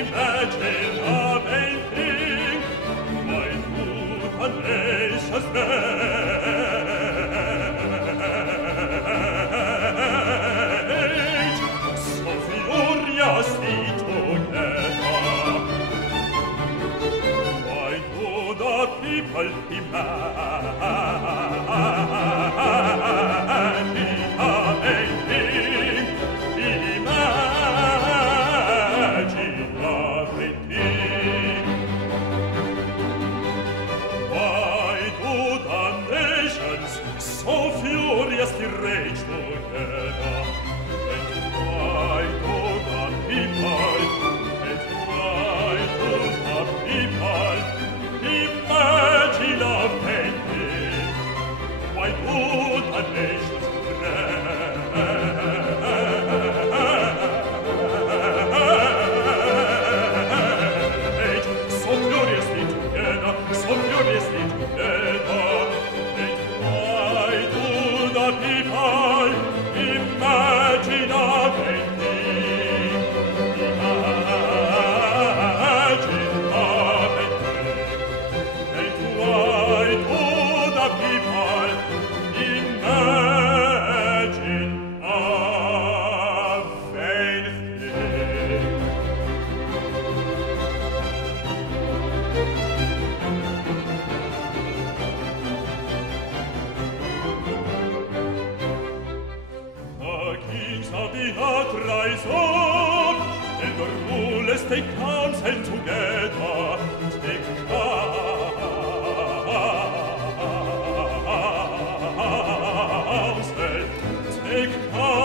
imagine a painting, why put a nation's rage, so furiously together? Why do the people imagine a painting, imagine everything? Why do the nations so furiously rage together? And why do the people, and why do the people imagine a painting? Why do the nations rage so furiously together, so furiously together? And why do the people imagine a painting? Imagine a painting. And why do the people imagine a vain thing? The kings of the earth rise up, and the rulers take counsel together. Take counsel, take counsel.